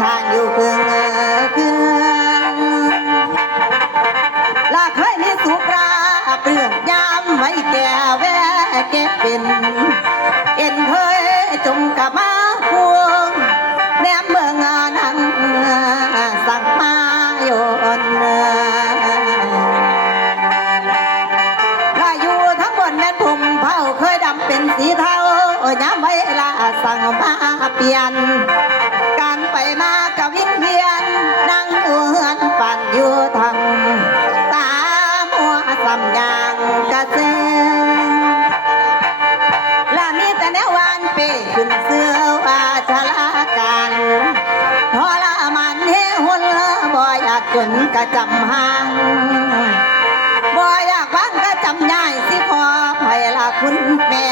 ข้างอยู่เคืองลาเคยมีสุปราเปลือกยามไว้แก่แวะเก็บเป็นเอ็นเคยจมกับมาพวงแนมเมืองนังสั่งมาโยนถ้าอยู่ทั้งบนแม่นผมเผาเคยดำเป็นสีเทาย้ำไว้ลาสั่งมาเปลี่ยนการไปมากับวิ่งเวียนนั่งอยู่เฮือนปั่นอยู่ทำตามัวสัมยางกระเซ็นและมีแต่แนววานเปขึ้นเสื้อว่าชะลาการทรมานเฮหุ่นบ่อยากจนกระจำห่างบ่อยากฟังกระจำย่ายสิพอไผละคุณแม่